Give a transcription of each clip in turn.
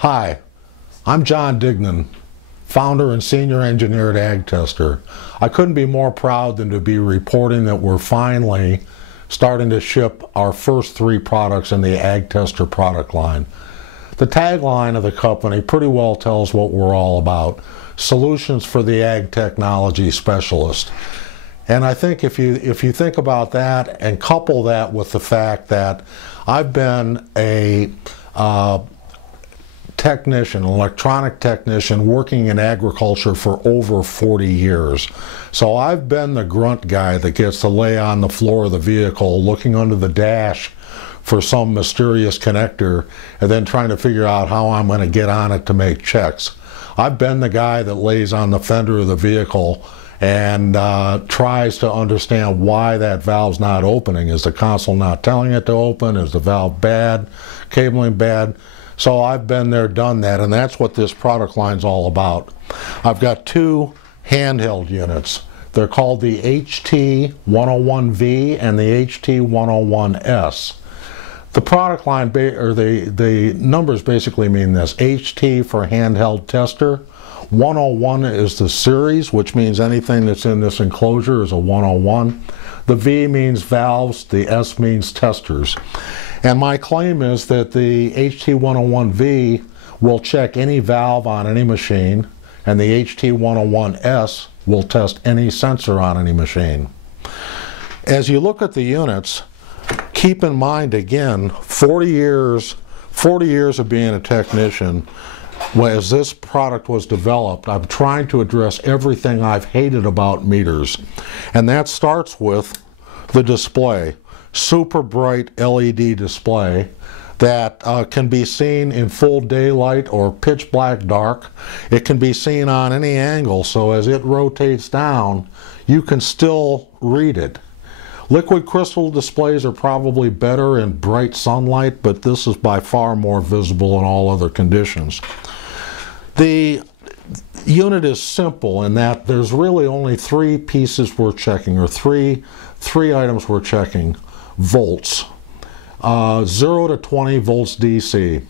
Hi, I'm John Dignan, founder and senior engineer at AgTester. I couldn't be more proud than to be reporting that we're finally starting to ship our first 3 products in the AgTester product line. The tagline of the company pretty well tells what we're all about: solutions for the ag technology specialist. And I think if you think about that and couple that with the fact that I've been a technician, an electronic technician working in agriculture for over 40 years. So I've been the grunt guy that gets to lay on the floor of the vehicle looking under the dash for some mysterious connector and then trying to figure out how I'm going to get on it to make checks. I've been the guy that lays on the fender of the vehicle and tries to understand why that valve's not opening. Is the console not telling it to open? Is the valve bad? Cabling bad? So I've been there, done that, and that's what this product line's all about. I've got 2 handheld units. They're called the HT101V and the HT101S. The product line, or the numbers basically mean this: HT for handheld tester, 101 is the series, which means anything that's in this enclosure is a 101. The V means valves, the S means testers. And my claim is that the HT101V will check any valve on any machine, and the HT101S will test any sensor on any machine. As you look at the units, keep in mind again, 40 years of being a technician. As this product was developed, I'm trying to address everything I've hated about meters. And that starts with the display. Super bright LED display that can be seen in full daylight or pitch black dark. It can be seen on any angle, so as it rotates down, you can still read it. Liquid crystal displays are probably better in bright sunlight, but this is by far more visible in all other conditions. The unit is simple in that there's really only 3 pieces we're checking, or three items we're checking. Volts, 0 to 20 volts DC.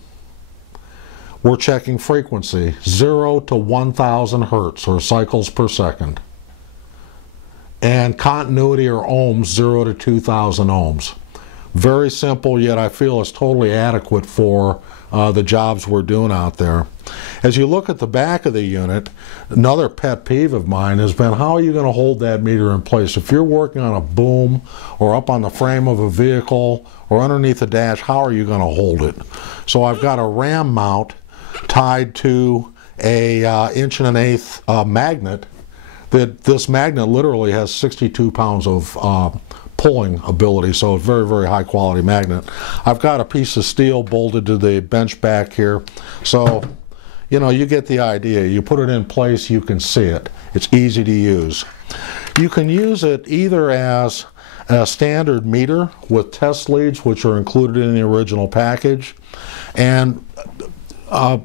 We're checking frequency, 0 to 1000 hertz, or cycles per second. And continuity, or ohms, 0 to 2000 ohms. Very simple, yet I feel it's totally adequate for the jobs we're doing out there. As you look at the back of the unit, another pet peeve of mine has been, how are you going to hold that meter in place? If you're working on a boom or up on the frame of a vehicle or underneath the dash, how are you going to hold it? So I've got a ram mount tied to a 1.1/8" magnet. This magnet literally has 62 pounds of pulling ability, so a very, very high quality magnet. I've got a piece of steel bolted to the bench back here, so you get the idea. You put it in place, you can see it. It's easy to use. You can use it either as a standard meter with test leads, which are included in the original package, and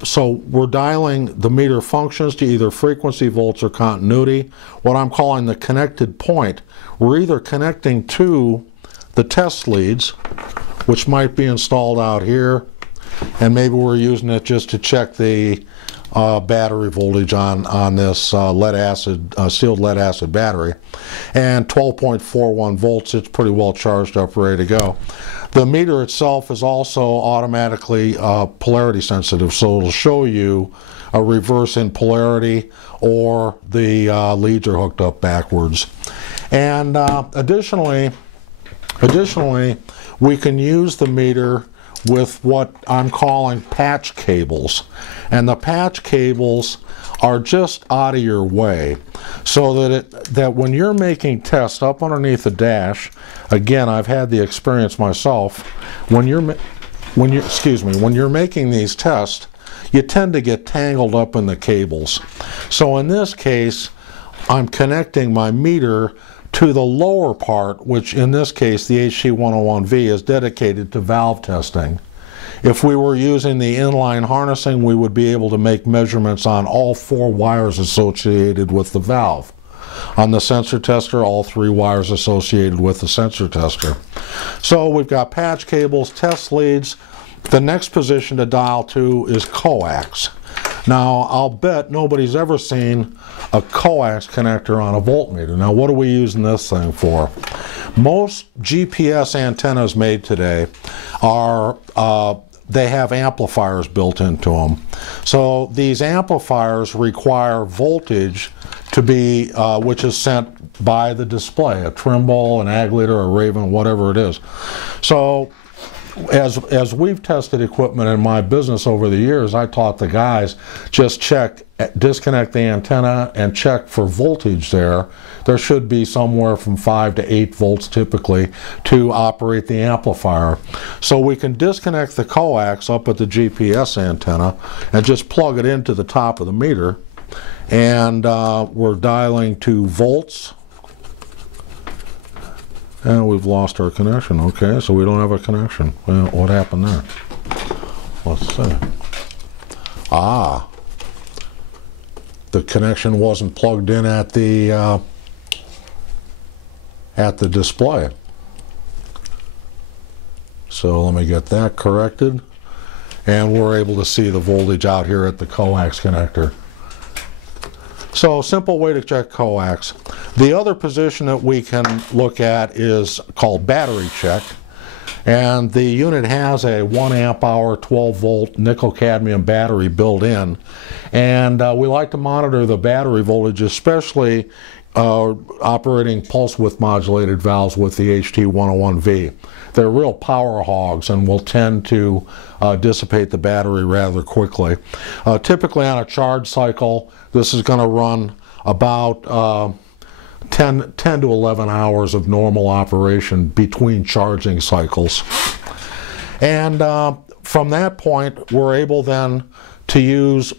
so we're dialing the meter functions to either frequency, volts, or continuity. What I'm calling the connected point, we're either connecting to the test leads, which might be installed out here, and maybe we're using it just to check the battery voltage on this sealed lead acid battery, and 12.41 volts. It's pretty well charged up, ready to go. The meter itself is also automatically polarity sensitive, so it'll show you a reverse in polarity, or the leads are hooked up backwards. And additionally, we can use the meter with what I'm calling patch cables. And the patch cables are just out of your way, so that when you're making tests up underneath the dash, again, I've had the experience myself, when you're making these tests, you tend to get tangled up in the cables. So in this case, I'm connecting my meter to the lower part, which in this case, the HT101V, is dedicated to valve testing. If we were using the inline harnessing, we would be able to make measurements on all 4 wires associated with the valve. On the sensor tester, all 3 wires associated with the sensor tester. So we've got patch cables, test leads, The next position to dial to is coax. Now, I'll bet nobody's ever seen a coax connector on a voltmeter. Now, what are we using this thing for? Most GPS antennas made today are, they have amplifiers built into them. So these amplifiers require voltage to be, which is sent by the display, a Trimble, an AgTester, a Raven, whatever it is. So as we've tested equipment in my business over the years, I taught the guys, just disconnect the antenna and check for voltage there. There should be somewhere from 5 to 8 volts typically to operate the amplifier. So we can disconnect the coax up at the GPS antenna and just plug it into the top of the meter, and we're dialing to volts. And we've lost our connection. Okay, so we don't have a connection. Well, what happened there? Let's see. Ah, the connection wasn't plugged in at the display. So let me get that corrected, and we're able to see the voltage out here at the coax connector. So, simple way to check coax. The other position that we can look at is called battery check. And the unit has a 1 amp hour, 12 volt nickel cadmium battery built in. And we like to monitor the battery voltage, especially operating pulse width modulated valves with the HT101V. They're real power hogs and will tend to dissipate the battery rather quickly. Typically on a charge cycle, this is going to run about 10 to 11 hours of normal operation between charging cycles. And from that point, we're able then to use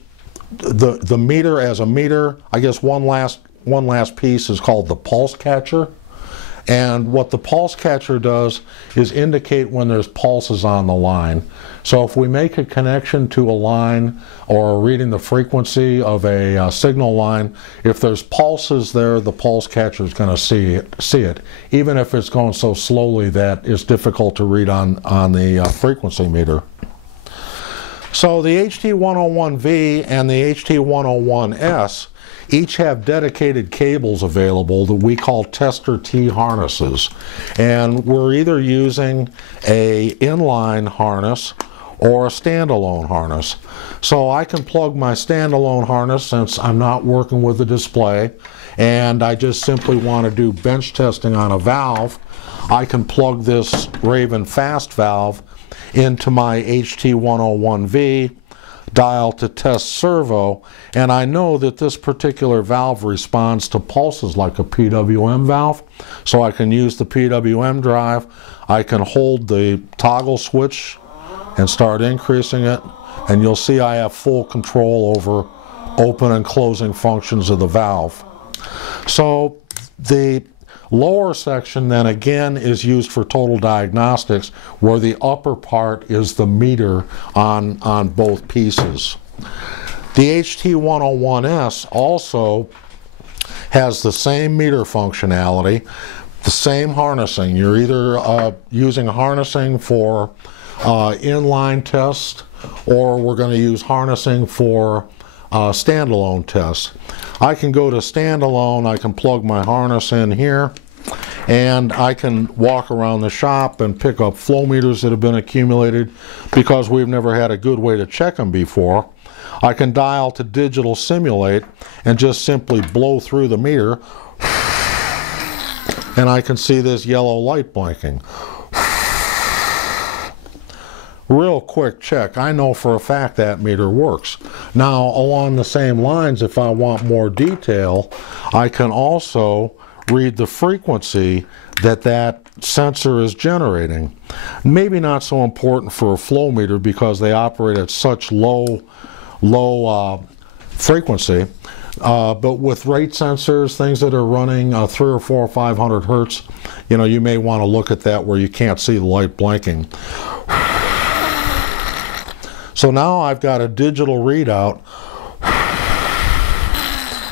the meter as a meter. I guess one last piece is called the pulse catcher. And what the pulse catcher does is indicate when there's pulses on the line. So if we make a connection to a line or reading the frequency of a signal line, if there's pulses there, the pulse catcher is going to see it, even if it's going so slowly that it's difficult to read on the frequency meter. So the HT101V and the HT101S each have dedicated cables available that we call tester T harnesses. And we're either using a inline harness or a standalone harness. So I can plug my standalone harness, since I'm not working with the display and I just simply want to do bench testing on a valve. I can plug this Raven fast valve into my HT101V, dial to test servo, and I know that this particular valve responds to pulses like a PWM valve, so I can use the PWM drive. I can hold the toggle switch and start increasing it, and you'll see I have full control over open and closing functions of the valve. So the lower section then again is used for total diagnostics, where the upper part is the meter on both pieces. The HT101S also has the same meter functionality, the same harnessing. You're either using harnessing for inline test, or we're going to use harnessing for standalone tests. I can go to standalone, I can plug my harness in here, and I can walk around the shop and pick up flow meters that have been accumulated because we've never had a good way to check them before. I can dial to digital simulate and just simply blow through the meter, and I can see this yellow light blinking. Real quick check. I know for a fact that meter works. Now, along the same lines, if I want more detail, I can also read the frequency that sensor is generating. Maybe not so important for a flow meter because they operate at such low frequency, but with rate sensors, things that are running 300 or 400 or 500 hertz, you know, you may want to look at that where you can't see the light blinking. So now I've got a digital readout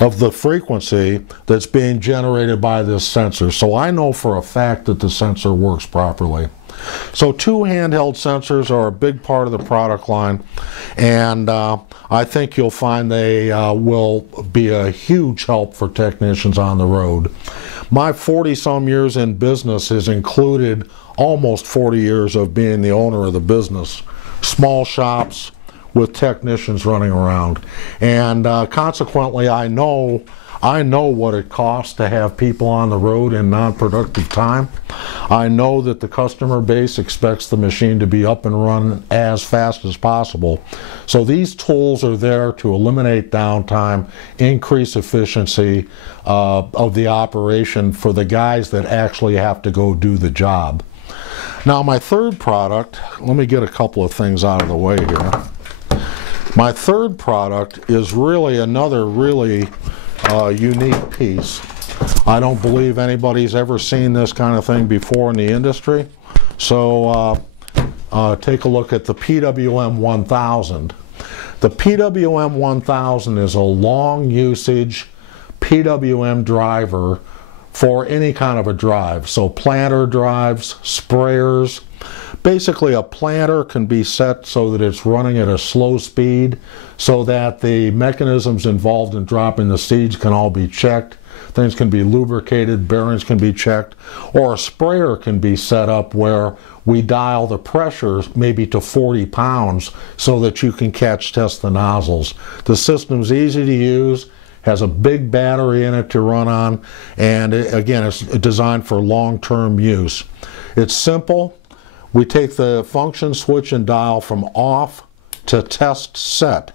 of the frequency that's being generated by this sensor. So I know for a fact that the sensor works properly. So two handheld sensors are a big part of the product line, and I think you'll find they will be a huge help for technicians on the road. My 40-some years in business has included almost 40 years of being the owner of the business. Small shops with technicians running around, and consequently I know what it costs to have people on the road in non-productive time. I know that the customer base expects the machine to be up and running as fast as possible. So these tools are there to eliminate downtime, increase efficiency of the operation for the guys that actually have to go do the job. Now my third product, let me get a couple of things out of the way here. My third product is really another really unique piece. I don't believe anybody's ever seen this kind of thing before in the industry. So take a look at the PWM 1000. The PWM 1000 is a long usage PWM driver for any kind of a drive. So planter drives, sprayers. Basically a planter can be set so that it's running at a slow speed so that the mechanisms involved in dropping the seeds can all be checked. Things can be lubricated, bearings can be checked, or a sprayer can be set up where we dial the pressure maybe to 40 pounds so that you can test the nozzles. The system's easy to use, has a big battery in it to run on, and again, it's designed for long-term use. It's simple. We take the function switch and dial from off to test set.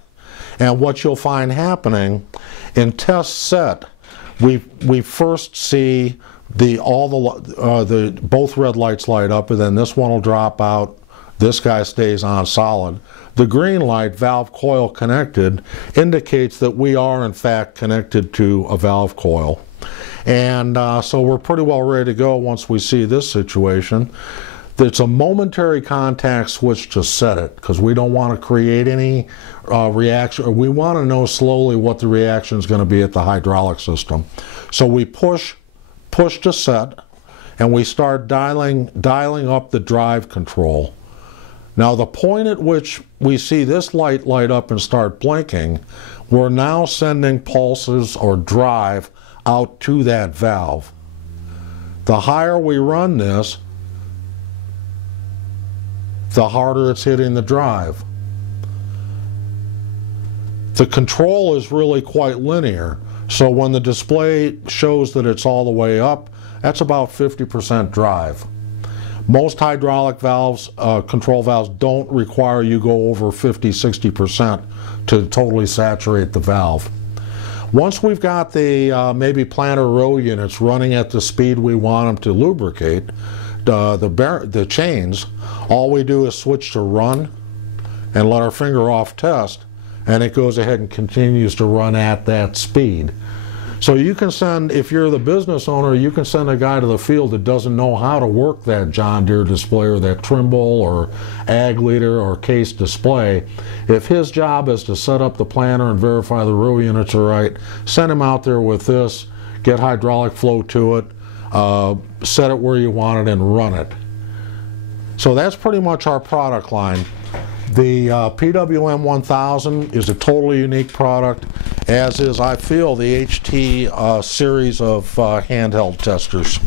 And what you'll find happening in test set, we first see both red lights light up, and then this one will drop out. This guy stays on solid. The green light, valve coil connected, indicates that we are in fact connected to a valve coil. And so we're pretty well ready to go once we see this situation. It's a momentary contact switch to set it because we don't want to create any reaction. We want to know slowly what the reaction is going to be at the hydraulic system. So we push to set, and we start dialing up the drive control. Now the point at which we see this light light up and start blinking, we're now sending pulses or drive out to that valve. The higher we run this, the harder it's hitting the drive. The control is really quite linear, so when the display shows that it's all the way up, that's about 50% drive. Most hydraulic valves, control valves, don't require you go over 50–60% to totally saturate the valve. Once we've got the maybe planter row units running at the speed we want them to lubricate, the chains, all we do is switch to run and let our finger off test, and it goes ahead and continues to run at that speed. So you can send, if you're the business owner, you can send a guy to the field that doesn't know how to work that John Deere display or that Trimble or Ag Leader or Case display. If his job is to set up the planter and verify the row units are right, send him out there with this, get hydraulic flow to it, set it where you want it and run it. So that's pretty much our product line. The PWM 1000 is a totally unique product, as is, I feel, the HT series of handheld testers.